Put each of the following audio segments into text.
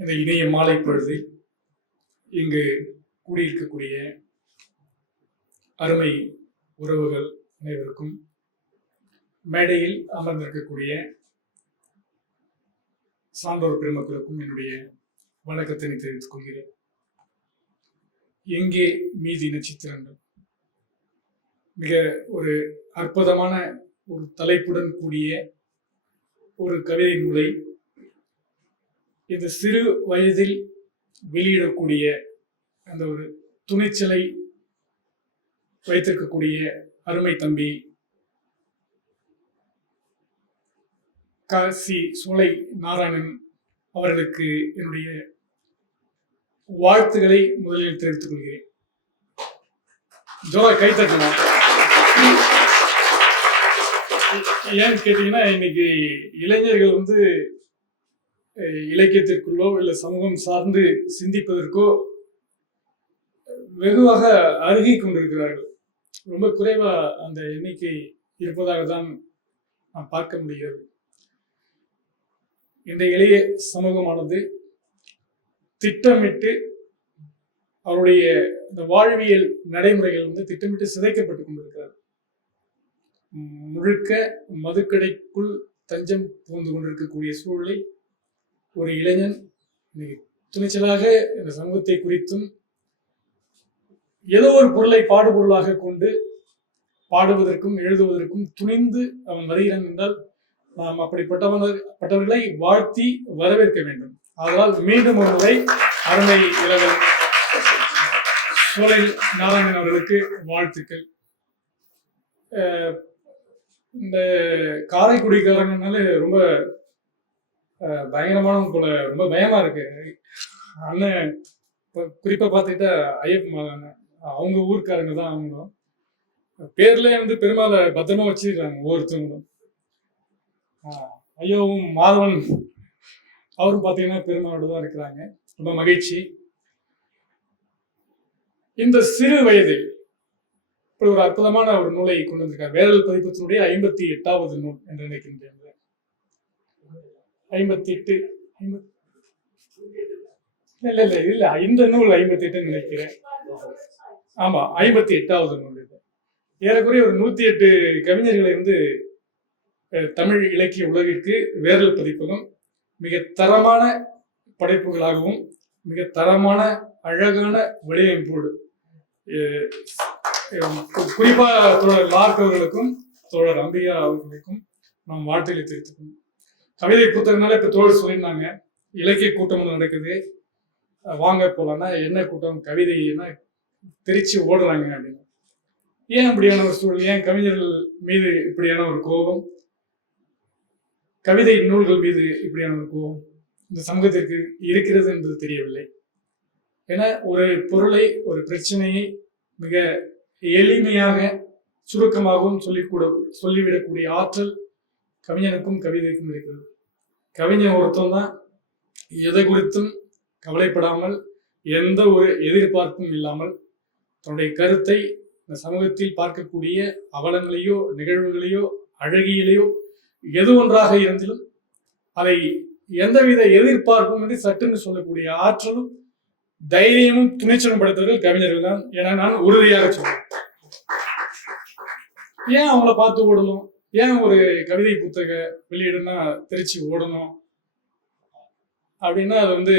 இந்த இணைய மாலை பொழுது இங்கு கூடியிருக்கக்கூடிய அருமை உறவுகள் அனைவருக்கும், மேடையில் அமர்ந்திருக்கக்கூடிய சான்றோர் பெருமக்களுக்கும் என்னுடைய வணக்கத்தினை தெரிவித்துக் கொள்கிறேன். எங்கே மீதி நட்சத்திரங்கள் மிக ஒரு அற்புதமான ஒரு தலைப்புடன் கூடிய ஒரு கவிதை நூலை இந்த சிறு வயதில் வெளியிடக்கூடிய அந்த ஒரு துணிச்சலை வைத்திருக்கக்கூடிய அருமை தம்பி காசி சோலை நாராயணன் அவர்களுக்கு என்னுடைய வாழ்த்துக்களை முதலில் தெரிவித்துக் கொள்கிறேன். ஜோரா கை தட்டலாம். ஏன்னு கேட்டீங்கன்னா, இன்னைக்கு இளைஞர்கள் இலக்கியத்திற்குள்ளோ இல்லை சமூகம் சார்ந்து சிந்திப்பதற்கோ வெகுவாக அருகி கொண்டிருக்கிறார்கள். ரொம்ப குறைவா அந்த எண்ணிக்கை இருப்பதாக தான் நாம் பார்க்க முடிகிறது. இந்த இளைய சமூகமானது திட்டமிட்டு அவருடைய இந்த வாழ்வியல் நடைமுறைகள் திட்டமிட்டு சிதைக்கப்பட்டுக் கொண்டிருக்கிறது. முழுக்க மதுக்கடைக்குள் தஞ்சம் புகுந்து கொண்டிருக்கக்கூடிய சூழலை ஒரு இளைஞன் துணிச்சலாக இந்த சமூகத்தை குறித்தும் ஏதோ ஒரு பொருளை பாடுபொருளாக கொண்டு பாடுவதற்கும் எழுதுவதற்கும் துணிந்து அவன் வருகிறான் என்றால் நாம் அப்படிப்பட்டவர்களை வாழ்த்தி வரவேற்க வேண்டும். அதனால் மீண்டும் ஒரு முறை அருமை இளவல் சோலை நாராயணன் அவர்களுக்கு வாழ்த்துக்கள். இந்த காரைக்குடிக்காரங்கனால ரொம்ப பயங்கரமானவங்க போல, ரொம்ப பயமா இருக்கு. அண்ணன் குறிப்பா பார்த்துக்கிட்டா ஐயப்ப அவங்க ஊருக்காரங்க தான். அவங்களும் பேர்ல பெருமாளை பத்திரமா வச்சிருக்காங்க ஒவ்வொருத்தவங்களும். ஐயாவும் மாதவன் அவரும் பார்த்தீங்கன்னா பெருமாளோட தான் இருக்கிறாங்க. ரொம்ப மகிழ்ச்சி. இந்த சிறு வயதில் இப்படி ஒரு அற்புதமான ஒரு நூலை கொண்டு வந்திருக்கார். வேரல் பதிப்பத்தினுடைய 58வது நூல் என்று நினைக்கின்றேன். 58 இல்ல இந்த நூல் 58 நினைக்கிறேன். ஆமா, 58வது நூல். இது ஏறக்குறைய ஒரு 108 கவிஞர்களை தமிழ் இலக்கிய உலகிற்கு வேரல் பதிப்பகம் மிக தரமான படைப்புகளாகவும் மிக தரமான அழகான வடிவமைப்போடு, குறிப்பா தோழர் லார்க் அவர்களுக்கும் தோழர் அம்பிகா அவர்களுக்கும் நாம் வாழ்த்துக்களை தெரிவித்துக்கணும். கவிதை புத்தகம்னால இப்ப தோழர் சொல்லியிருந்தாங்க, இலக்கிய கூட்டம் நடக்குது, வாங்க போலான்னா என்ன கூட்டம், கவிதைன்னா திருச்சி ஓடுறாங்க அப்படின்னு. ஏன் அப்படியான ஒரு சூழல்? ஏன் கவிஞர்கள் மீது இப்படியான ஒரு கோபம், கவிதை நூல்கள் மீது இப்படியான ஒரு கோபம் இந்த சமூகத்திற்கு இருக்கிறது என்பது தெரியவில்லை. ஏன்னா ஒரு பொருளை, ஒரு பிரச்சனையை மிக எளிமையாக சுருக்கமாகவும் சொல்லிவிடக்கூடிய ஆற்றல் கவிஞனுக்கும் கவிதைக்கும் இருக்கிறது. கவிஞன் ஒருத்தம் தான் எதை குறித்தும் கவலைப்படாமல், எந்த ஒரு எதிர்பார்ப்பும் இல்லாமல் தன்னுடைய கருத்தை இந்த சமூகத்தில் பார்க்கக்கூடிய அவலங்களையோ நிகழ்வுகளையோ அழகியலையோ எது ஒன்றாக இருந்தாலும் அதை எந்தவித எதிர்பார்ப்பும் என்று சட்டுன்னு சொல்லக்கூடிய ஆற்றலும் தைரியமும் துணிச்சலும் படைத்தவர்கள் கவிஞர்கள் தான் என நான் உறுதியாக சொல்றேன். ஏன் அவங்கள பார்த்து ஓடணும்? ஏன் ஒரு கவிதை புத்தக வெளியிடுனா திருச்சி ஓடணும் அப்படின்னா அது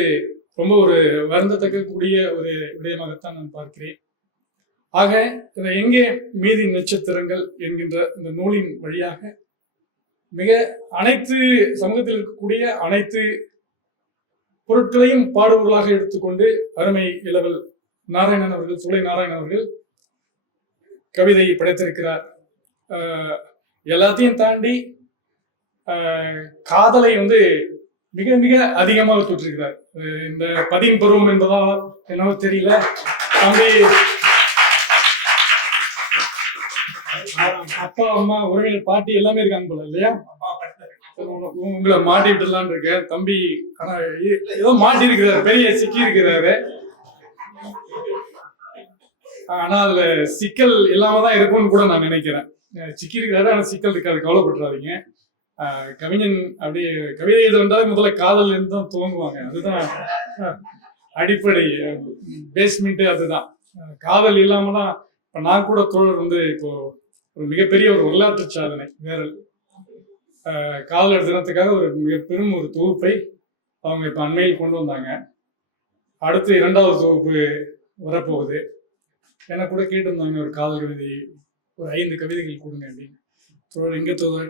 ரொம்ப ஒரு வருந்தத்தக்க கூடிய ஒரு விடயமாகத்தான் நான் பார்க்கிறேன். ஆக இந்த எங்கே மீதி நட்சத்திரங்கள் என்கின்ற இந்த நூலின் வழியாக மிக அனைத்து சமூகத்தில் இருக்கக்கூடிய அனைத்து பொருட்களையும் பாடுபொருளாக எடுத்துக்கொண்டு அருமை இளவல் நாராயணன் அவர்கள், சோலை நாராயணன் அவர்கள் கவிதை படைத்திருக்கிறார். எல்லாத்தையும் தாண்டி காதலை மிக மிக அதிகமாக தொற்றிருக்கிறார். இந்த பதின் பருவம் என்பதா என்னவோ தெரியல, தம்பி அப்பா அம்மா உறவினர் பாட்டி எல்லாமே இருக்காங்க போல இல்லையா? உங்களை மாட்டி விட்டுலான்னு இருக்கேன் தம்பி. ஆனா ஏதோ மாட்டி இருக்கிறாரு, பெரிய சிக்கி இருக்கிறாரு. ஆனா அதுல சிக்கல் இல்லாம தான் இருக்கும்னு கூட நான் நினைக்கிறேன். சிக்கி இருக்கிறாரு, ஆனா சிக்கல் இருக்காது, கவலைப்பட்டுறாதீங்க. கவிஞன் அப்படி கவிதை எழுத வந்தால் முதல்ல காதல் இருந்து தான் துவங்குவாங்க. அதுதான் அடிப்படை பேஸ்மெண்ட். அதுதான் காதல் இல்லாம தான். இப்போ நான் கூட தோழர் வந்து இப்போ ஒரு மிகப்பெரிய ஒரு வரலாற்று சாதனை வேற காதலர் தினத்துக்காக ஒரு மிக பெரும் ஒரு தொகுப்பை அவங்க இப்போ அண்மையில் கொண்டு வந்தாங்க. அடுத்து 2வது தொகுப்பு வரப்போகுது. என்ன கூட கேட்டிருந்தாங்க ஒரு காதல் கவிதை ஒரு 5 கவிதைகள் கொடுங்க அப்படின்னு. தோழர் எங்கே தோழர்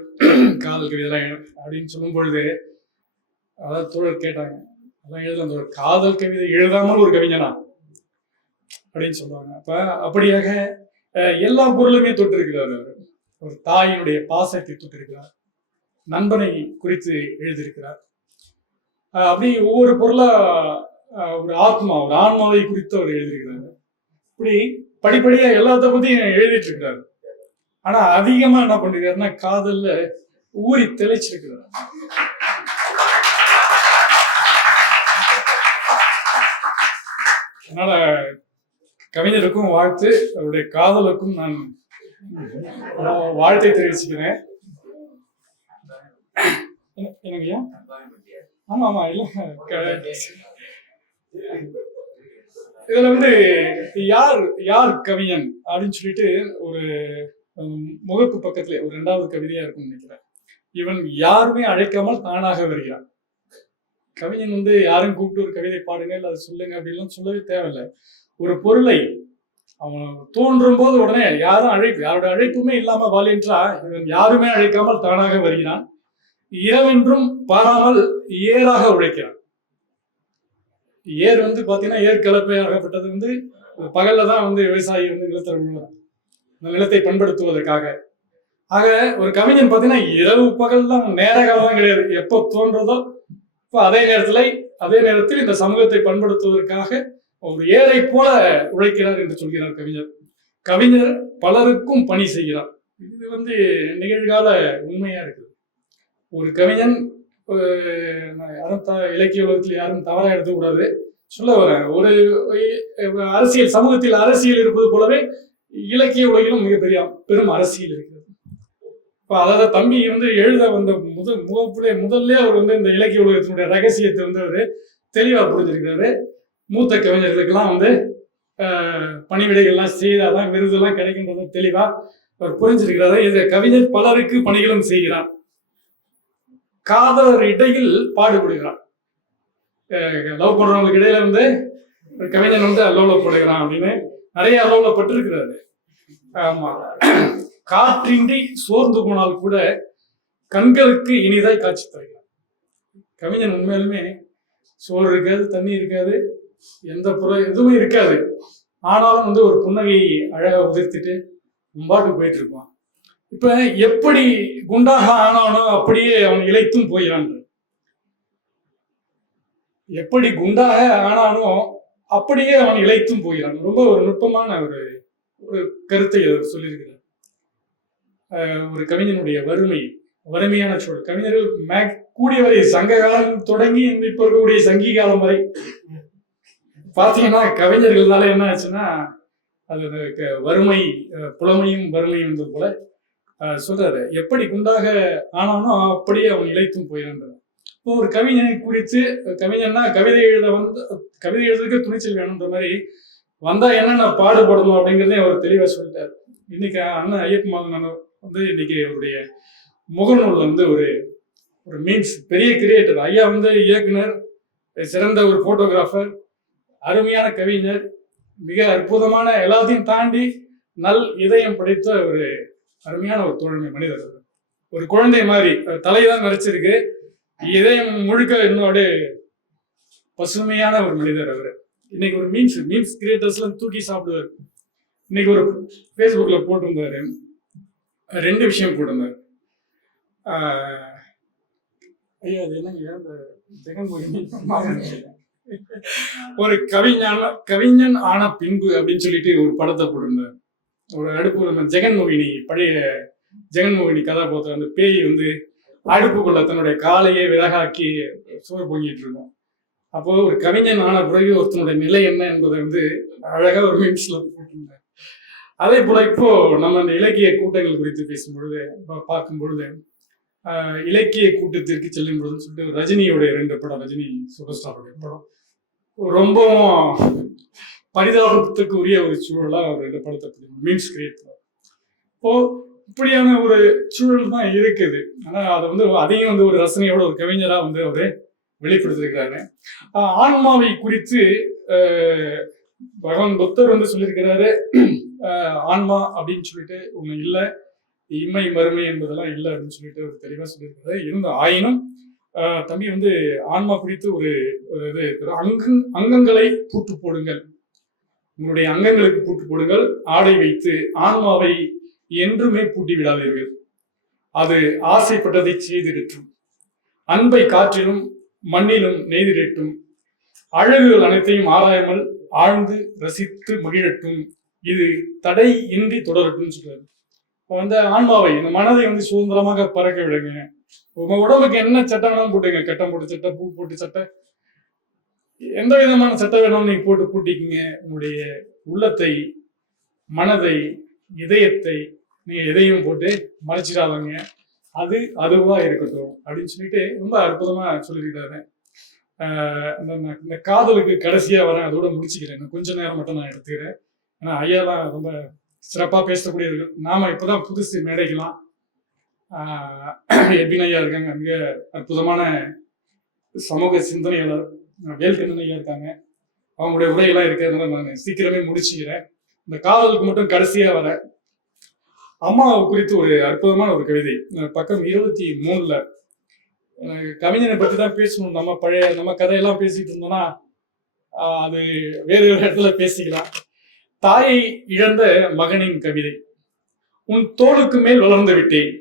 காதல் கவிதைலாம் அப்படின்னு சொல்லும் பொழுது அதாவது தோழர் கேட்டாங்க, அதெல்லாம் எழுதலாம் தோழர், காதல் கவிதை எழுதாமல் ஒரு கவிஞனா அப்படின்னு சொல்லுவாங்க. அப்ப அப்படியாக எல்லா பொருளுமே தொட்டிருக்கிறார் அவர். ஒரு தாயினுடைய பாசத்தை தொட்டிருக்கிறார், நண்பனை குறித்து எழுதியிருக்கிறார். அப்படி ஒவ்வொரு பொருளா ஒரு ஆத்மா ஒரு ஆன்மாவை குறித்து அவர் எழுதியிருக்கிறாரு. இப்படி படிப்படியா எல்லாத்த பத்தியும் எழுதிட்டு இருக்கிறாரு. ஆனா அதிகமா என்ன பண்ணிருக்காருன்னா காதல்ல ஊறி தெளிச்சிருக்கிறார். அதனால கவிஞருக்கும் வாழ்த்து, அவருடைய காதலுக்கும் நான் வாழ்த்தை தெரிவிச்சுக்கிறேன். என்னங்கய்யா? ஆமா ஆமா இல்ல இதுல வந்து யார் கவிஞன் அப்படின்னு சொல்லிட்டு ஒரு முகப்பு பக்கத்துல ஒரு 2வது கவிதையா இருக்கும்னு நினைக்கிறேன். இவன் யாருமே அழைக்காமல் தானாக வருகிறான். கவிஞன் வந்து யாரும் கூப்பிட்டு ஒரு கவிதை பாடுங்க இல்ல அதை சொல்லுங்க அப்படின்லாம் சொல்லவே தேவையில்லை. ஒரு பொருளை அவன் தோன்றும் போது உடனே யாரோட அழைப்புமே இல்லாம வாலின்றா இவன் யாருமே அழைக்காமல் தானாக வருகிறான். இரவென்றும் பாராமல் ஏராக உழைக்கிறான். ஏர் வந்து பாத்தீங்கன்னா ஏர் கலப்பையாகப்பட்டது வந்து பகல்ல தான் வந்து விவசாயி வந்து நிலத்தை உழுவுறான், நிலத்தை பண்படுத்துவதற்காக. ஆக ஒரு கவிஞன் பாத்தீங்கன்னா இரவு பகல்லாம் நேர காலம் கிடையாது, எப்போ தோன்றதோ இப்போ அதே நேரத்தில் இந்த சமூகத்தை பண்படுத்துவதற்காக ஒரு ஏரை போல உழைக்கிறார் என்று சொல்கிறார் கவிஞர். கவிஞர் பலருக்கும் பணி செய்கிறார். இது வந்து நிகழ்கால உண்மையா இருக்குது. ஒரு கவிஞன் யாரும் இலக்கிய உலகத்தில் யாரும் தவறா எடுத்துக்கூடாது. சொல்ல வரேன், ஒரு அரசியல் சமூகத்தில் அரசியல் இருப்பது போலவே இலக்கிய உலகிலும் மிகப்பெரிய பெரும் அரசியல் இருக்கிறது. இப்போ அதாவது தம்பி வந்து எழுத வந்த முதல்ல அவர் வந்து இந்த இலக்கிய உலகத்தினுடைய ரகசியத்தை வந்து அவர் தெளிவா புரிஞ்சிருக்கிறாரு. மூத்த கவிஞர்களுக்கெல்லாம் வந்து பணிவிடைகள்லாம் செய்தாதான் விருதெல்லாம் கிடைக்கின்றது தெளிவா அவர் புரிஞ்சிருக்கிறாரு. இது கவிஞர் பலருக்கு பணிகளும் செய்கிறார். காதலர் இடையில் பாடுபடுகிறான். லவ் பண்றவங்களுக்கு இடையில வந்து ஒரு கவிஞன் வந்து அல்லோலப்படுகிறான் அப்படின்னு நிறைய அல்லோலப்பட்டிருக்கிறாரு. ஆமா, காற்றின்றி சோர்ந்து போனால் கூட கண்களுக்கு இனிதாய் காட்சி தருகிறார். கவிஞன் உண்மையிலுமே சோறு இருக்காது, தண்ணி இருக்காது, எந்த பொருள் எதுவுமே இருக்காது. ஆனாலும் வந்து ஒரு புன்னகையை அழகா உதிர்த்துட்டு முன்பாட்டு போயிட்டு இருப்பான். இப்ப எப்படி குண்டாக ஆனானோ அப்படியே அவன் இளைத்தும் போயிறான். எப்படி குண்டாக ஆனானோ அப்படியே அவன் இளைத்தும் போகிறான். ரொம்ப ஒரு நுட்பமான ஒரு கருத்தை சொல்லியிருக்கிறார். ஒரு கவிஞனுடைய வறுமையான சூழல். கவிஞர்கள் கூடியவரை சங்க காலம் தொடங்கி இப்ப இருக்கக்கூடிய சங்கி காலம் வரை பாத்தீங்கன்னா கவிஞர்கள்னால என்ன ஆச்சுன்னா அது வறுமை, புலமையும் வறுமையும் என்பது போல சொல்றாரு. எப்படி குண்டாக ஆனானோ அப்படியே அவன் இளைத்தும் போயிறான். இப்போ ஒரு கவிஞனை குறித்து கவிஞன்னா கவிதை எழுதுறதுக்கு துணிச்சல் வேணுன்ற மாதிரி வந்தா என்னென்ன பாடுபடணும் அப்படிங்கிறதே அவர் தெளிவா சொல்லிட்டார். இன்னைக்கு அண்ணன் ஐயப்பன் வந்து இன்னைக்கு அவருடைய முகநூல் வந்து ஒரு மீன்ஸ் பெரிய கிரியேட்டர். ஐயா வந்து இயக்குனர், சிறந்த ஒரு போட்டோகிராஃபர், அருமையான கவிஞர், மிக அற்புதமான எல்லாத்தையும் தாண்டி நல் இதயம் படைத்த ஒரு அருமையான ஒரு தோழமை மனிதர். ஒரு குழந்தை மாதிரி தலைதான் நிறைச்சிருக்கு, இதயம் முழுக்க இன்னும் அப்படியே பசுமையான ஒரு மனிதர் அவர். இன்னைக்கு ஒரு மீன்ஸ் கிரியேட்டர்ஸ்லாம் தூக்கி சாப்பிடுவார். இன்னைக்கு ஒரு ஃபேஸ்புக்ல போட்டிருந்தாரு, 2 விஷயம் போட்டிருந்தாரு. ஐயா அது என்னங்க அந்த ஜெகன்மோகினி ஒரு கவிஞன் ஆன பின்பு அப்படின்னு சொல்லிட்டு ஒரு படத்தை போட்டிருந்தார். ஒரு அடுப்பு ஜெகன்மோகினி, பழைய ஜெகன்மோகினி கதாபாத்திரம், அந்த பேய் வந்து அடுப்புக்குள்ள தன்னுடைய காலையை விறகாக்கி சோறு பொங்கிட்டு இருக்கும். அப்போ ஒரு கவிஞன் ஆன பிறகு ஒருத்தனுடைய நிலை என்ன என்பதை வந்து அழகா ஒரு மீம்ஸ்ல போட்டிருந்தார். அதே போல இப்போ நம்ம அந்த இலக்கிய கூட்டங்கள் குறித்து பேசும்பொழுது பார்க்கும் பொழுது இலக்கிய கூட்டத்திற்கு செல்லும் பொழுதுன்னு சொல்லிட்டு ரஜினியோடைய 2 படம், ரஜினி சூப்பர் ஸ்டாருடைய படம், ரொம்பவும் பரிதாபத்துக்கு உரிய ஒரு சூழலா அவர் இந்த படத்தை மீன்ஸ் கிரியேட் பண்ணார். இப்போ இப்படியான ஒரு சூழல் தான் இருக்குது. ஆனா அதை அதையும் ஒரு ரசனையோட ஒரு கவிஞரா அவரு வெளிப்படுத்திருக்கிறாரு. ஆன்மாவை குறித்து பகவான் புத்தர் சொல்லியிருக்கிறாரு, ஆன்மா அப்படின்னு சொல்லிட்டு ஒண்ணு இல்லை, இம்மை மறுமை என்பதெல்லாம் இல்லை அப்படின்னு சொல்லிட்டு ஒரு தெளிவா சொல்லியிருக்கிறாரு. ஆயினும் தம்பி ஆன்மா குறித்து ஒரு இது இருக்கிற அங்கங்களை பூட்டு போடுங்கள், உங்களுடைய அங்கங்களுக்கு பூட்டு போடுங்கள், ஆடை வைத்து ஆன்மாவை என்றுமே பூட்டி விடாதீர்கள், அது ஆசைப்பட்டதை செய்திடட்டும், அன்பை காற்றிலும் மண்ணிலும் நெய்திடட்டும், அழகுகள் அனைத்தையும் ஆராயாமல் ஆழ்ந்து ரசித்து மகிழட்டும், இது தடை இன்றி தொடரட்டும் சொல்றாரு. ஆன்மாவை, இந்த மனதை சுதந்திரமாக பறக்க விடுங்க. உங்க உடம்புக்கு என்ன சட்டை வேணாலும் போட்டுங்க, கட்டம் போட்டு சட்டை, பூ போட்டு சட்டை, எந்த விதமான சட்டை வேணாலும் நீங்க போட்டு பூட்டிக்குங்க. உங்களுடைய உள்ளத்தை, மனதை, இதயத்தை நீங்க எதையும் போட்டு மறைச்சிடாதீங்க, அது அதுவா இருக்கட்டும் அப்படின்னு சொல்லிட்டு ரொம்ப அற்புதமா சொல்லியிருக்காரு. இந்த காதலுக்கு கடைசியா வரேன், அதோட முடிச்சுக்கிறேன். கொஞ்ச நேரம் மட்டும் நான் எடுத்துக்கிறேன். ஏன்னா ஐயாலாம் ரொம்ப சிறப்பா பேசக்கூடியவர்கள். நாம இப்பதான் புதுசு மேடைக்கலாம். எபின் ஐயா இருக்காங்க, மிக அற்புதமான சமூக சிந்தனையாளர். வேல்கண்ணன் ஐயா இருக்காங்க, அவங்களுடைய உரையெல்லாம் இருக்கிறதுனால நான் சீக்கிரமே முடிச்சுக்கிறேன். இந்த காதலுக்கு மட்டும் கடைசியா வர அம்மாவை குறித்து ஒரு அற்புதமான ஒரு கவிதை, பக்கம் 23ல. கவிஞனை பத்தி தான் பேசணும். நம்ம கதையெல்லாம் பேசிட்டு இருந்தோம்னா அது வேறு இடத்துல பேசிக்கலாம். தாயை இழந்த மகனின் கவிதை. உன் தோளுக்கு மேல் வளர்ந்து விட்டேன்,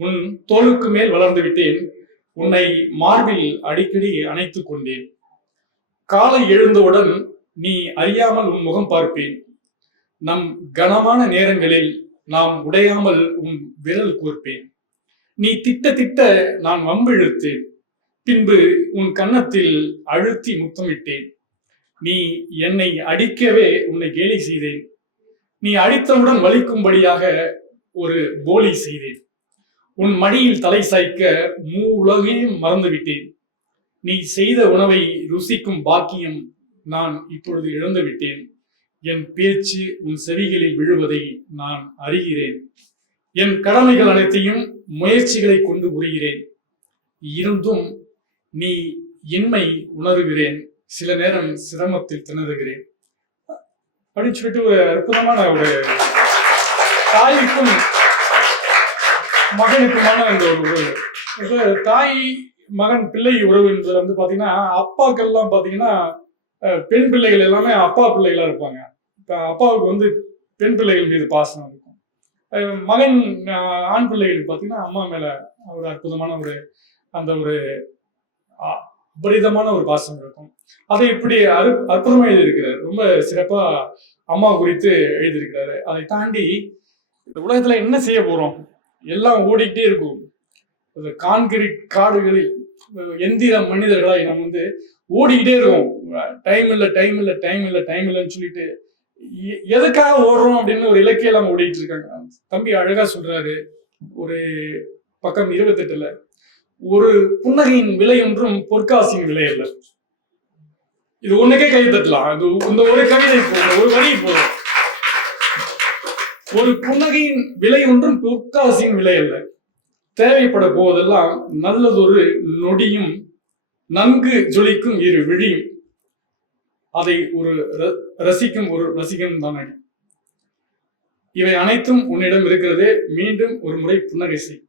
உன் தோளுக்கு மேல் வளர்ந்து விட்டேன், உன்னை மார்பில் அடிக்கடி அணைத்துக் கொண்டேன், காலை எழுந்தவுடன் நீ அறியாமல் உன் முகம் பார்ப்பேன், நம் கனமான நேரங்களில் நாம் உடையாமல் உன் விரல் கோர்ப்பேன், நீ திட்ட திட்ட நான் வம்பிழுத்தேன், பின்பு உன் கன்னத்தில் அழுத்தி முத்தமிட்டேன், நீ என்னை அடிக்கவே உன்னை கேலி செய்தேன், நீ அடித்தவுடன் வலிக்கும்படியாக ஒரு போலி செய்தேன், உன் மடியில் தலை சாய்க்க உலகையும் மறந்து விட்டேன், நீ செய்த உணவை ருசிக்கும் பாக்கியம் நான் இப்பொழுது இழந்து விட்டேன், என் பேச்சு உன் செவிகளில் விழுவதை நான் அறிகிறேன், என் கடமைகள் அனைத்தையும் முயற்சிகளை கொண்டு புரிகிறேன், இருந்தும் நீ இன்மை உணர்கிறேன், சில நேரம் சிரமத்தில் திணறுகிறேன் அப்படின்னு சொல்லிட்டு ஒரு அற்புதமான ஒரு தாய்க்கும் மகனுக்குமான அந்த ஒரு உறவு. இப்ப தாய் மகன் பிள்ளை உறவு என்பது பாத்தீங்கன்னா, அப்பாக்கள்லாம் பாத்தீங்கன்னா பெண் பிள்ளைகள் எல்லாமே அப்பா பிள்ளைகளா இருப்பாங்க. இப்ப அப்பாவுக்கு பெண் பிள்ளைகள் மீது பாசம் இருக்கும். மகன் ஆண் பிள்ளைகள் பாத்தீங்கன்னா அம்மா மேல ஒரு அற்புதமான ஒரு அந்த ஒரு அபரிதமான ஒரு பாசம் இருக்கும். அதை இப்படி அற்புதமா எழுதியிருக்கிறார். ரொம்ப சிறப்பா அம்மா குறித்து எழுதியிருக்கிறாரு. அதை தாண்டி இந்த உலகத்துல என்ன செய்ய போறோம், எல்லாம் ஓடிக்கிட்டே இருக்கும். கான்கிரீட் காடுகளில் எந்திர மனிதர்களாய் நம்ம ஓடிக்கிட்டே இருக்கோம். டைம் இல்லை டைம் இல்லை டைம் இல்லை டைம் இல்லைன்னு சொல்லிட்டு எதுக்காக ஓடுறோம் அப்படின்னு ஒரு இலக்கியம் ஓடிட்டு இருக்காங்க. தம்பி அழகா சொல்றாரு ஒரு பக்கம் 28ல, ஒரு புன்னகையின் விலை ஒன்றும் பொற்காசின் விலை அல்ல. இது ஒண்ணுக்கே கை தட்டலாம். இந்த ஒரு கவிதை போதும், ஒரு வரி போதும். ஒரு புன்னகையின் விலை ஒன்றும் பொற்காசின் விலை அல்ல, தேவைப்பட போவதெல்லாம் நல்லதொரு நொடியும் நன்கு ஜொலிக்கும் இரு விழியும், அதை ஒரு ரசிக்கும் ஒரு ரசிகன் தானே, இவை அனைத்தும் உன்னிடம் இருக்கிறது, மீண்டும் ஒரு முறை புன்னகை செய்.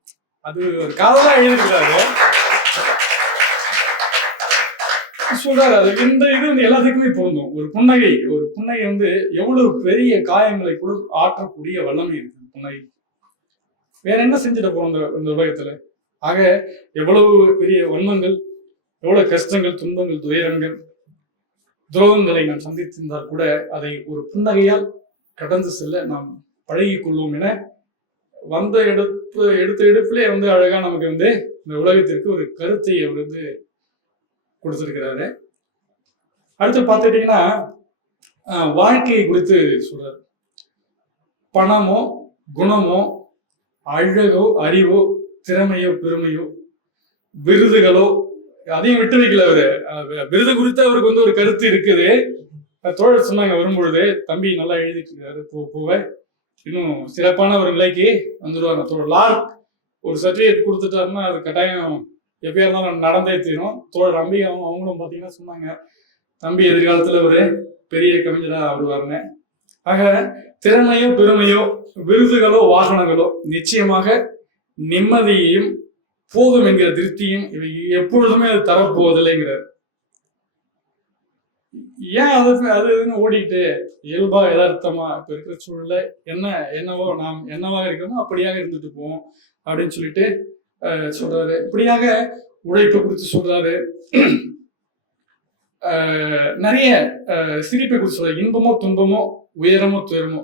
அது ஒரு காதலா எழுதியிருக்கிறாரு சொல்றாரு. அது இந்த இது எல்லாத்துக்குமே பொருந்தும். ஒரு புன்னகை எவ்வளவு பெரிய காயங்களை கூட ஆற்றக்கூடிய வல்லமை இருக்கு புன்னகை. வேற என்ன செஞ்சுட்டு போறோம் இந்த உலகத்துல? ஆக எவ்வளவு பெரிய வன்மங்கள், எவ்வளவு கஷ்டங்கள், துன்பங்கள், துயரங்கள், துரோகங்களை நாம் சந்தித்திருந்தால் கூட அதை ஒரு புன்னகையால் கடந்து செல்ல நாம் பழகி கொள்வோம் என வந்த எடுத்த எடுப்பிலே அழகா நமக்கு இந்த உலகத்திற்கு ஒரு கருத்தை அவர் கொடுத்திருக்கிறாரு. அடுத்து பார்த்துட்டீங்கன்னா வாழ்க்கையை குறித்து சொல்றாரு. பணமோ குணமோ அழகோ அறிவோ திறமையோ பெருமையோ விருதுகளோ அதையும் விட்டு வைக்கல அவரு. விருது குறித்து அவருக்கு வந்து ஒரு கருத்து இருக்குது. தோழர் சொன்னாங்க வரும்பொழுது, தம்பி நல்லா எழுதிட்டு இருக்காரு, போவ இன்னும் சிறப்பான ஒரு நிலைக்கு வந்துடுவாங்க. தோழர் லார்க் ஒரு சர்டிபிகேட் கொடுத்துட்டாருன்னா அது கட்டாயம் எப்பயா இருந்தாலும் நடந்தே தீரும். தோழர் அம்பிகாவும் அவங்களும் பார்த்தீங்கன்னா சொன்னாங்க, தம்பி எதிர்காலத்துல ஒரு பெரிய கவிஞரா வருவாருங்க. ஆக திறமையோ பெருமையோ விருதுகளோ வாகனங்களோ நிச்சயமாக நிம்மதியையும் போதும் என்கிற திருப்தியும் இவை எப்பொழுதுமே அது தரப்போவதில்லைங்கிறார். ஏன் அதுன்னு ஓடிட்டு இயல்பா யதார்த்தமா இப்ப இருக்கிற சூழல்ல என்னவோ நாம் என்னவாக இருக்கிறோமோ அப்படியாக இருந்துட்டு போவோம் அப்படின்னு சொல்லிட்டு சொல்றாரு. இப்படியாக உழைப்பை குறித்து சொல்றாரு. நிறைய சிரிப்பை குறித்து சொல்றாரு. இன்பமோ துன்பமோ உயரமோ துயரமோ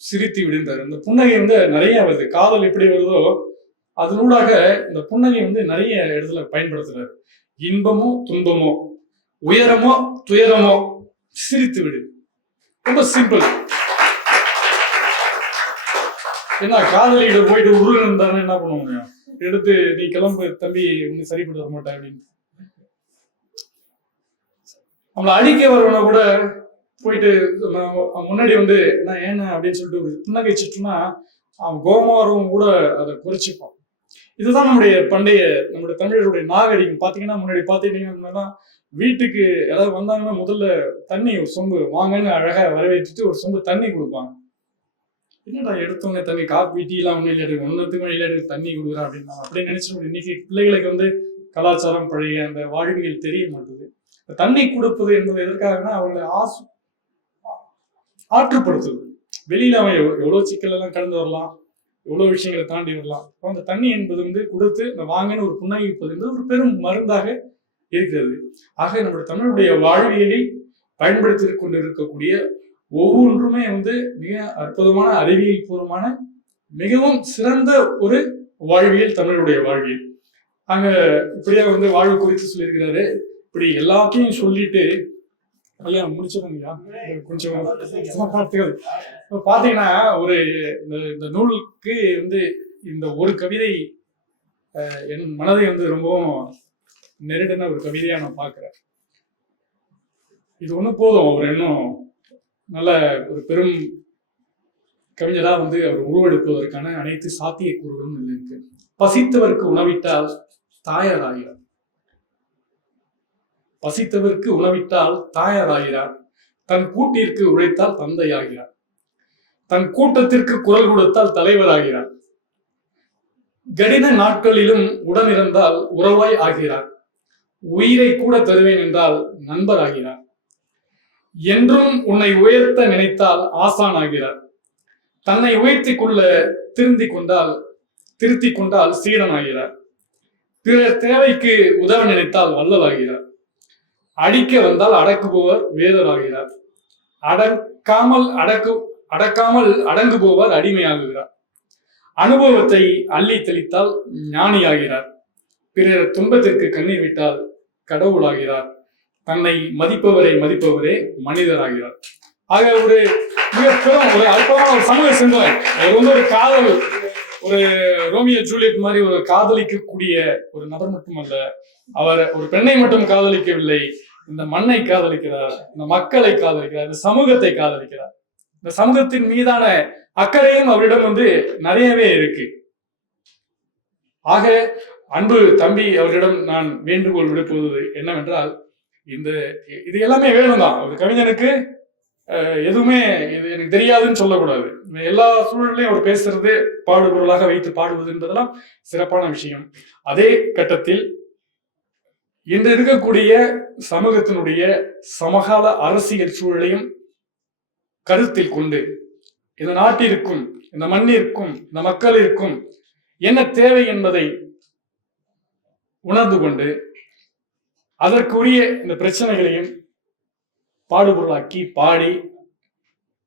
சிரித்து விடுந்தாரு. இந்த புன்னகை வந்து நிறைய வருது. காதல் எப்படி வருதோ அதனூடாக இந்த புன்னகை வந்து நிறைய இடத்துல பயன்படுத்துறாரு. இன்பமோ துன்பமோ உயரமோ துயரமோ சிரித்து விடு. ரொம்ப சிம்பிள். ஏன்னா காதலிகிட்ட போயிட்டு உருவம் இருந்தாருன்னு என்ன பண்ண முடியும்? எடுத்து நீ கிளம்பு தம்பி, ஒண்ணு சரிப்பட்டு வர மாட்டேன் அப்படின்னு. நம்மளை அடிக்க வரவன கூட போயிட்டு முன்னாடி வந்து நான் ஏன்னா அப்படின்னு சொல்லிட்டு ஒரு புன்னகை சுட்டுனா அவன் கோபமா வரவும் கூட அதை குறைச்சிப்பான். இதுதான் நம்முடைய தமிழருடைய நாகரிகம். பாத்தீங்கன்னா முன்னாடி பாத்தீங்கன்னா வீட்டுக்கு யாராவது வந்தாங்கன்னா முதல்ல தண்ணி ஒரு சொம்பு வாங்கன்னு அழகா வரவேற்றுட்டு ஒரு சொம்பு தண்ணி கொடுப்பாங்க. என்னடா எடுத்தவங்க தண்ணி காப்பி டீ எல்லாம் ஒன்றும் இல்லை, ஒன்னுத்துக்கும் இல்லாட்டி தண்ணி கொடுக்குறான் அப்படின்னு அப்படி நினைச்சிட்டு இன்னைக்கு பிள்ளைகளுக்கு வந்து கலாச்சாரம் பழைய அந்த வாழ்வியல் தெரிய மாட்டுது. தண்ணி கொடுப்பது என்பது எதற்காகனா அவங்களை ஆற்றுப்படுத்துது. வெளியில அவன் எவ்வளவு சிக்கல் எல்லாம் கடந்து வரலாம், எவ்வளவு விஷயங்களை தாண்டி வரலாம். அந்த தண்ணி என்பது வந்து கொடுத்து இந்த வாங்கன்னு ஒரு புன்னகிப்பது என்பது ஒரு பெரும் மருந்தாக இருக்கிறது. ஆக நம்முடைய தமிழுடைய வாழ்வியலில் பயன்படுத்தி கொண்டிருக்கக்கூடிய ஒவ்வொன்றுமே வந்து மிக அற்புதமான அறிவியல் பூர்வமான மிகவும் சிறந்த ஒரு வாழ்வியல் தமிழுடைய வாழ்வியல். அங்க இப்படியா வந்து வாழ்வு குறித்து சொல்லியிருக்கிறாரு. இப்படி எல்லாத்தையும் சொல்லிட்டு ஐயா முடிச்சிருங்கய்யா கொஞ்சம் பாத்தீங்கன்னா ஒரு இந்த நூலுக்கு வந்து இந்த ஒரு கவிதை என் மனதை வந்து ரொம்பவும் நெருடின ஒரு கவிதையா நான் பாக்குறேன். இது ஒண்ணு போதும், அவர் இன்னும் நல்ல ஒரு பெரும் கவிஞரா வந்து அவர் உருவெடுப்பதற்கான அனைத்து சாத்தியக்கூறுகளும் இருக்கு. பசித்தவருக்கு உணவிட்டால் தாயாராகிறார். பசித்தவருக்கு உணவிட்டால் தாயாராகிறார். தன் கூட்டிற்கு உழைத்தால் தந்தையாகிறார். தன் கூட்டத்திற்கு குரல் கொடுத்தால் தலைவராகிறார். கடின நாட்களிலும் உடனிருந்தால் உறவாய் ஆகிறார். உயிரை கூட தருவேன் என்றால் நண்பர் ஆகிறார். என்றும் உன்னை உயர்த்த நினைத்தால் ஆசான் ஆகிறார். தன்னை உயர்த்தி கொள்ள திருத்தி கொண்டால் சீடன் ஆகிறார். பிறர் தேவைக்கு உதவ நினைத்தால் வள்ளல் ஆகிறார். அடிக்க வந்தால் அடக்குபவர் வேதர் ஆகிறார். அடக்காமல் அடங்குபவர் அடிமையாகுகிறார். அனுபவத்தை அள்ளி தெளித்தால் ஞானியாகிறார். பிறர் துன்பத்திற்கு கண்ணீர் விட்டால் கடவுளாகிறார். தன்னை மதிப்பவரே மனிதராகிறார். ஆக ஒரு மிகப்பெரும் ஒரு அற்பமான ஒரு சமூக சிந்தனை. அவர் வந்து ஒரு காதல், ஒரு ரோமியோ ஜூலியட் மாதிரி ஒரு காதலிக்கக்கூடிய ஒரு நபர் மட்டுமல்ல, அவர் ஒரு பெண்ணை மட்டும் காதலிக்கவில்லை, இந்த மண்ணை காதலிக்கிறார், இந்த மக்களை காதலிக்கிறார், இந்த சமூகத்தை காதலிக்கிறார். இந்த சமூகத்தின் மீதான அக்கறையும் அவரிடம் வந்து நிறையவே இருக்கு. ஆக அன்பு தம்பி அவரிடம் நான் வேண்டுகோள் விடுப்பது என்னவென்றால், இது எல்லாமே வேணும் தான். ஒரு கவிஞனுக்கு எதுவுமே இது எனக்கு தெரியாதுன்னு சொல்லக்கூடாது. எல்லா சூழலையும் அவர் பேசுறது பாடுபொருளாக வைத்து பாடுவது என்பதெல்லாம் சிறப்பான விஷயம். அதே கட்டத்தில் இன்று இருக்கக்கூடிய சமூகத்தினுடைய சமகால அரசியல் சூழலையும் கருத்தில் கொண்டு இந்த நாட்டிற்கும் இந்த மண்ணிற்கும் இந்த மக்களிற்கும் என்ன தேவை என்பதை உணர்ந்து கொண்டு அதற்குரிய இந்த பிரச்சனைகளையும் பாடுபொருளாக்கி பாடி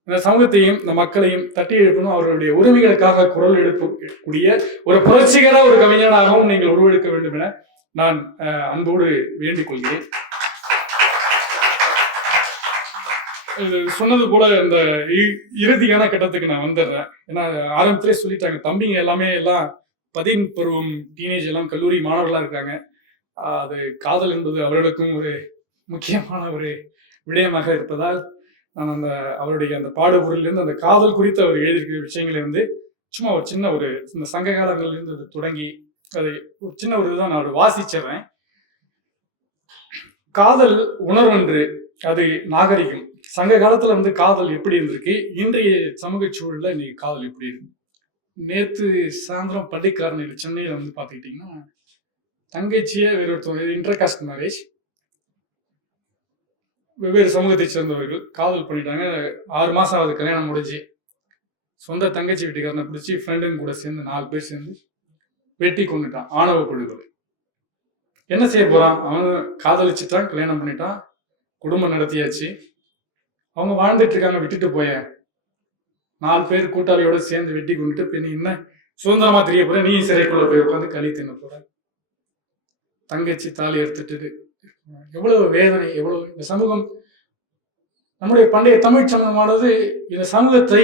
இந்த சமூகத்தையும் இந்த மக்களையும் தட்டி எழுப்பணும். அவர்களுடைய உரிமைகளுக்காக குரல் எழுப்பக்கூடிய ஒரு புரட்சிகர ஒரு கவிஞனாகவும் நீங்கள் உருவெடுக்க வேண்டும் என நான் அன்போடு வேண்டிக் கொள்கிறேன். சொன்னது போல இந்த இறுதியான கட்டத்துக்கு நான் வந்துடுறேன். ஏன்னா ஆரம்பத்திலே சொல்லிட்டாங்க, தம்பிங்க எல்லாமே எல்லாம் பதின் பருவம், டீனேஜ் எல்லாம் கல்லூரி மாணவர்களா இருக்காங்க. அது காதல் என்பது அவர்களுக்கும் ஒரு முக்கியமான ஒரு விடயமாக இருப்பதால் நான் அவருடைய அந்த பாடுபொருளிலிருந்து அந்த காதல் குறித்து அவர் எழுதியிருக்கிற விஷயங்களை சும்மா ஒரு சின்ன இந்த சங்க காலங்களிலிருந்து அது தொடங்கி அதை ஒரு சின்ன ஒரு இதுதான் நான் வாசிச்சிடுறேன். காதல் உணர்வென்று அது நாகரிகம். சங்க காலத்துல காதல் எப்படி இருந்திருக்கு, இன்றைய சமூக சூழல்ல இன்னைக்கு காதல் எப்படி இருக்கு. நேத்து சாயந்தரம் பள்ளிக்காரன் சென்னையில பாத்துக்கிட்டீங்கன்னா தங்கச்சியே வேறொருத்தவங்க, இன்டர்காஸ்ட் மேரேஜ், வெவ்வேறு சமூகத்தை சேர்ந்தவர்கள் காதல் பண்ணிட்டாங்க. 6 மாசம் ஆகுது கல்யாணம் முடிஞ்சு. சொந்த தங்கச்சி வீட்டுக்காரனை பிடிச்சி ஃப்ரெண்டுங்க கூட சேர்ந்து 4 பேர் சேர்ந்து வெட்டி கொண்டுட்டான். ஆணவ படுகொலை. என்ன செய்ய போறான்? அவன் காதலிச்சுட்டான், கல்யாணம் பண்ணிட்டான், குடும்பம் நடத்தியாச்சு, அவங்க வாழ்ந்துட்டு இருக்காங்க. விட்டுட்டு போய 4 பேர் கூட்டாளியோட சேர்ந்து வெட்டி கொண்டுட்டு பெண்ணு என்ன சுதந்திரமா தெரிய போற, நீ சிறைக்குள்ள போய் உட்காந்து களி தின்ன போற. தங்கச்சி தாலி எடுத்துட்டு எவ்வளவு வேதனை, எவ்வளவு இந்த சமூகம், நம்முடைய பண்டைய தமிழ் சமூகமானது இந்த சமூகத்தை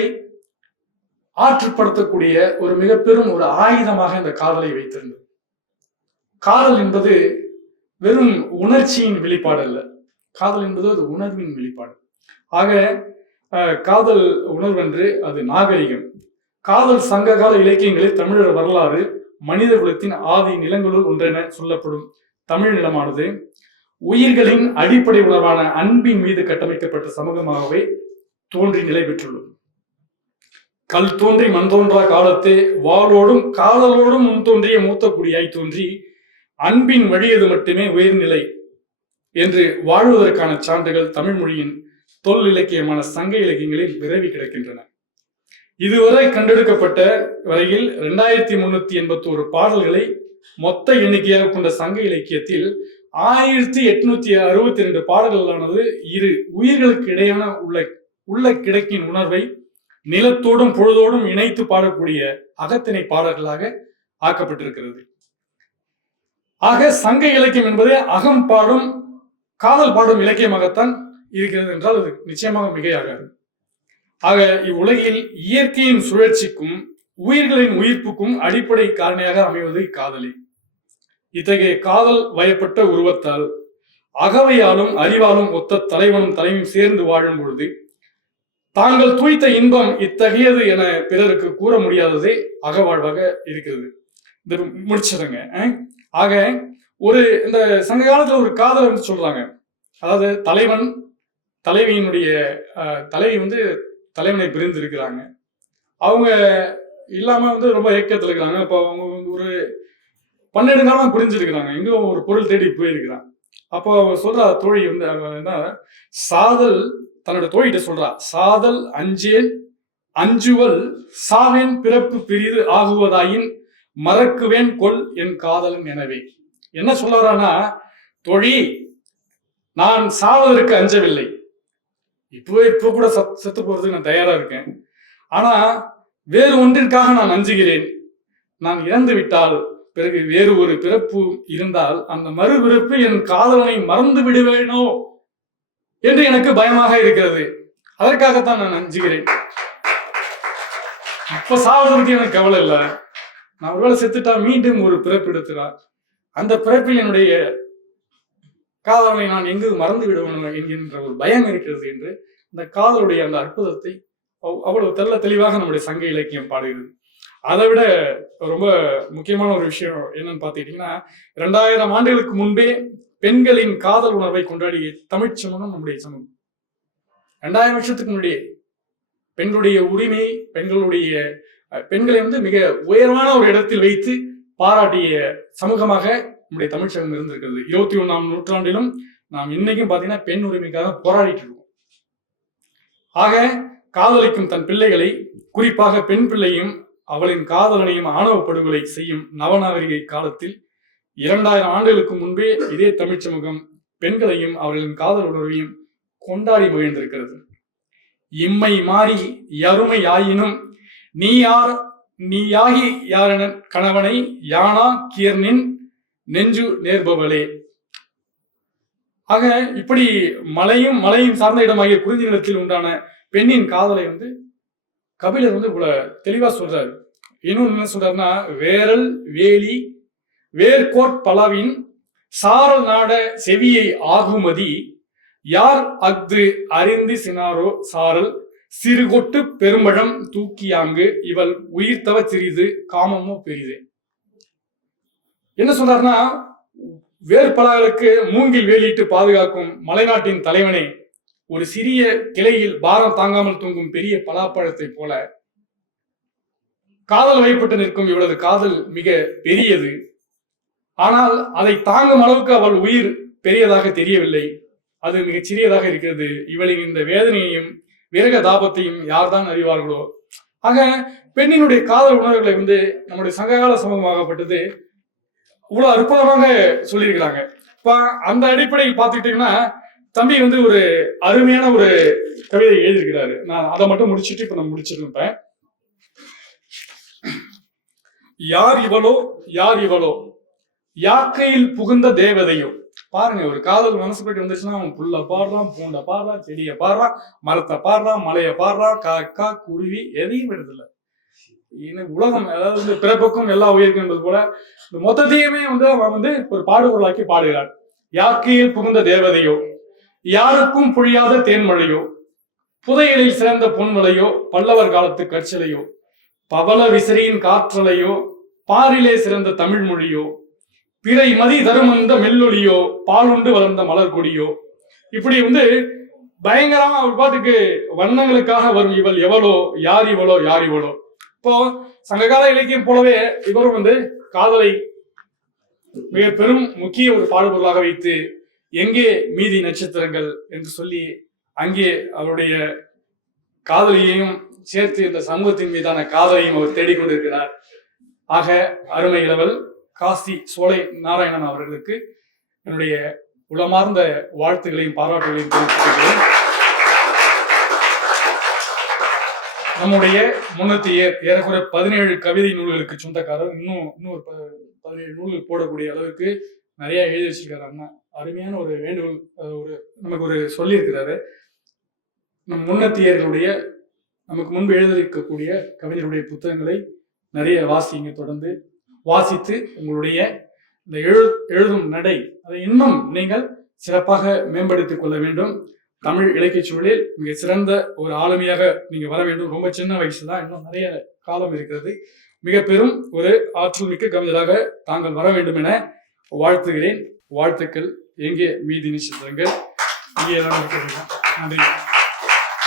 ஆற்றுப்படுத்தக்கூடிய ஒரு மிக பெரும் ஒரு ஆயுதமாக இந்த காதலை வைத்திருந்தது. காதல் என்பது வெறும் உணர்ச்சியின் வெளிப்பாடு அல்ல, காதல் என்பது அது உணர்வின் வெளிப்பாடு. ஆக காதல் உணர்வென்று அது நாகரிகம். காதல் சங்ககால இலக்கியங்களில் தமிழர் வரலாறு மனித குலத்தின் ஆதி நிலங்களுள் ஒன்றென சொல்லப்படும் தமிழ் நிலமானது உயிர்களின் அடிப்படை உணர்வான அன்பின் மீது கட்டமைக்கப்பட்ட சமூகமாகவே தோன்றி நிலை பெற்றுள்ளது. கல் தோன்றி மண் தோன்றா காலத்தே வாளோடும் காதலோடும் முன் தோன்றிய மூத்த குடியாய் தோன்றி அன்பின் வழியது மட்டுமே உயர்நிலை என்று வாழ்வதற்கான சான்றுகள் தமிழ் மொழியின் தொல் இலக்கியமான சங்க இலக்கியங்களில் விரவி கிடக்கின்றன. இதுவரை கண்டெடுக்கப்பட்ட வரையில் 2381 பாடல்களை மொத்த எண்ணிக்கையாக கொண்ட சங்க இலக்கியத்தில் 1862 பாடல்களானது இரு உயிர்களுக்கு இடையான உள்ள கிடக்கின் உணர்வை நிலத்தோடும் பொழுதோடும் இணைத்து பாடக்கூடிய அகத்திணை பாடல்களாக ஆக்கப்பட்டிருக்கிறது. ஆக சங்க இலக்கியம் என்பது அகம் பாடும் காதல் பாடும் இலக்கியமாகத்தான் இருக்கிறது என்றால் அது நிச்சயமாக மிகையாகாது. ஆக இவ்வுலகில் இயற்கையின் சுழற்சிக்கும் உயிர்களின் உயிர்ப்புக்கும் அடிப்படை காரணியாக அமைவது காதலி. இத்தகைய காதல் வயப்பட்ட உருவத்தால் அகவையாலும் அறிவாலும் ஒத்த தலைவனும் தலைமையும் சேர்ந்து வாழும் பொழுது தாங்கள் தூய்த்த இன்பம் இத்தகையது என பிறருக்கு கூற முடியாததே அகவாழ்வாக இருக்கிறது. இந்த முடிச்சிடுங்க. ஆக இந்த சங்க காலத்துல ஒரு காதல் சொல்றாங்க. அதாவது தலைவன் தலைவியினுடைய தலைவி தலைவனை பிரிந்து இருக்கிறாங்க, அவங்க இல்லாம ரொம்ப ஏக்கத்துல இருக்கிறாங்க. அப்போ அவங்க ஒரு 12 காலமா புரிஞ்சிருக்கிறாங்க, எங்க ஒரு பொருள் தேடி போயிருக்கிறான். அப்போ அவங்க சொல்றா தோழி என்ன சாதல் தன்னோட தோழிகிட்ட சொல்றா, சாதல் அஞ்சேன் அஞ்சுவல் சாவேன் பிறப்பு பிரிது ஆகுவதாயின் மறக்குவேன் கொல் என் காதலன். எனவே என்ன சொல்றானா, தோழி நான் சாவதற்கு அஞ்சவில்லை, இப்போ கூட செத்து போறதுக்கு நான் தயாரா இருக்கேன். ஆனா வேறு ஒன்றிற்காக நான் அஞ்சுகிறேன். நான் இறந்து விட்டால் பிறகு வேறு ஒரு பிறப்பு இருந்தால் அந்த மறுபிறப்பு என் காதலனை மறந்து விடுவேனோ என்று எனக்கு பயமாக இருக்கிறது. அதற்காகத்தான் நான் அஞ்சுகிறேன். இப்ப சாவதற்கு எனக்கு கவலை இல்லை, நான் ஒருவேளை செத்துட்டா மீண்டும் ஒரு பிறப்பு எடுத்துறா, அந்த பிறப்பில் என்னுடைய காதலனை நான் எங்கு மறந்து விடுவேன் என்கின்ற ஒரு பயம் இருக்கிறது என்று இந்த காதலுடைய அந்த அற்புதத்தை அவ்வளவு தெளிவாக நம்முடைய சங்க இலக்கியம் பாடுகிறது. அதை விட ரொம்ப முக்கியமான ஒரு விஷயம் என்னன்னு பாத்துக்கிட்டீங்கன்னா, 2000 ஆண்டுகளுக்கு முன்பே பெண்களின் காதல் உணர்வை கொண்டாடிய தமிழ் சமூகம் நம்முடைய சமூகம். 2000 வருஷத்துக்கு முன்னாடியே பெண்களுடைய உரிமை, பெண்களை மிக உயர்வான ஒரு இடத்தில் வைத்து பாராட்டிய சமூகமாக நம்முடைய தமிழ் சமூகம் இருந்திருக்கிறது. 21ஆம் நூற்றாண்டிலும் நாம் இன்னைக்கும் பாத்தீங்கன்னா பெண் உரிமைக்காக போராடிட்டு இருக்கோம். ஆக காதலிக்கும் தன் பிள்ளைகளை, குறிப்பாக பெண் பிள்ளையும் அவளின் காதலனையும் ஆணவ படுகொலை செய்யும் நவநாகரிக காலத்தில் 2000 ஆண்டுகளுக்கு முன்பே இதே தமிழ் சமூகம் பெண்களையும் அவர்களின் காதல் உணர்வையும் கொண்டாடி மகிழ்ந்திருக்கிறது. இம்மை மாறி யருமை ஆயினும் நீயாகி யாரென கணவனை யானா கீர்னின் நெஞ்சு நேர்பவளே. ஆக இப்படி மலையும் சார்ந்த இடமாகிய குறிஞ்சி நிலத்தில் உண்டான பெண்ணின் காதலை கபிலர் இவ்வளவு தெளிவா சொல்றாரு. இன்னொன்னு என்ன சொல்றாருன்னா, வேரல் வேலி வேர்கோட் பலவின் சாரல் நாட செவியை ஆகுமதி யார் அஃது அறிந்து சினாரோ சாரல் சிறுகொட்டு பெரும்பழம் தூக்கியாங்கு இவள் உயிர்த்தவ சிறிது காமமோ பெரிது. என்ன சொல்றாருன்னா, வேர்பலகளுக்கு மூங்கில் வேலியிட்டு பாதுகாக்கும் மலைநாட்டின் தலைவனே, ஒரு சிறிய கிளையில் பாரம் தாங்காமல் தூங்கும் பெரிய பலாப்பழத்தை போல காதல் வைப்பட்டு நிற்கும் இவளது காதல் மிக பெரியது. ஆனால் அதை தாங்கும் அளவுக்கு அவள் உயிர் பெரியதாக தெரியவில்லை, அது மிகச் சிறியதாக இருக்கிறது. இவளின் இந்த வேதனையையும் விரக தாபத்தையும் யார்தான் அறிவார்களோ. ஆக பெண்ணினுடைய காதல் உணர்வுகளை நம்முடைய சங்ககால சமூகமாகப்பட்டது இவ்வளவு அற்புதமாக சொல்லியிருக்கிறாங்க. இப்ப அந்த அடிப்படையில் பார்த்துக்கிட்டீங்கன்னா, தம்பி ஒரு அருமையான ஒரு கவிதை எழுதியிருக்கிறாரு. நான் அதை மட்டும் முடிச்சுட்டு இப்ப நான் முடிச்சிருப்பேன். யார் இவளோ யார் இவளோ யாக்கையில் புகுந்த தேவதையோ. பாருங்க, ஒரு காதல் மனசுப்பட்டு வந்துச்சுன்னா அவன் புல்ல பாடுறான், பூண்ட பாடுறான், செடியை பாடுறான், மரத்தை பாடுறான், மலையை பாடுறான், காக்கா குருவி எதையும் விடுதில்லை. உலகம் அதாவது பிறப்புக்கும் எல்லா உயிர்க்கும் என்பது போல இந்த மொத்தத்தையுமே அவன் ஒரு பாடுபொருளாக்கி பாடுகிறான். யாக்கையில் புகுந்த தேவதையோ யாருக்கும் புழியாத தேன்மழையோ புதையலில் சிறந்த பொன்மலையோ பல்லவர் காலத்து கற்சிலையோ பவள விசிறியின் காற்றலையோ பாரிலே சிறந்த தமிழ் மொழியோ பிறை மதி தருமந்த மெல்லொலியோ பாலுண்டு வளர்ந்த மலர் கொடியோ. இப்படி பயங்கரமா ஒரு பாட்டுக்கு வண்ணங்களுக்காக வரும் இவள் எவளோ யார் இவளோ யார் இவளோ. இப்போ சங்ககால இலக்கியம் போலவே இவரும் காதலை மிக பெரும் முக்கிய ஒரு பாடுபொருளாக வைத்து எங்கே மீதி நட்சத்திரங்கள் என்று சொல்லி அங்கே அவருடைய காதலியையும் சேர்த்து இந்த சமூகத்தின் மீதான காதலையும் அவர் தேடிக்கொண்டிருக்கிறார். ஆக அருமை இளவல் காசி சோலை நாராயணன் அவர்களுக்கு என்னுடைய உளமார்ந்த வாழ்த்துக்களையும் பாராட்டுகளையும் தெரிவித்துக் நம்முடைய முன்னத்தியர் ஏறக்குறை 17 கவிதை நூல்களுக்கு சொந்தக்காரர். இன்னொரு 17 நூல்கள் போடக்கூடிய அளவுக்கு நிறைய எழுதி வச்சிருக்காரு அண்ணா. அருமையான ஒரு வேண்டுகோள் நமக்கு சொல்லியிருக்கிறாரு. நம் முன்னத்தியர்களுடைய நமக்கு முன்பு எழுதியிருக்கக்கூடிய கவிஞருடைய புத்தகங்களை நிறைய வாசிங்க, தொடர்ந்து வாசித்து உங்களுடைய இந்த எழுதும் நடை அதை இன்னும் நீங்கள் சிறப்பாக மேம்படுத்திக் கொள்ள வேண்டும். தமிழ் இலக்கிய சூழலில் மிக சிறந்த ஒரு ஆளுமையாக நீங்க வர வேண்டும். ரொம்ப சின்ன வயசு தான், இன்னும் நிறைய காலம் இருக்கிறது. மிக பெரும் ஒரு ஆற்றல் மிக்க கவிஞராக தாங்கள் வர வேண்டும் என வாழ்த்துகிறேன். வாழ்த்துக்கள். எங்கே மீதி நட்சத்திரங்கள் இங்கே தான் இருக்கிறீங்க. நன்றி.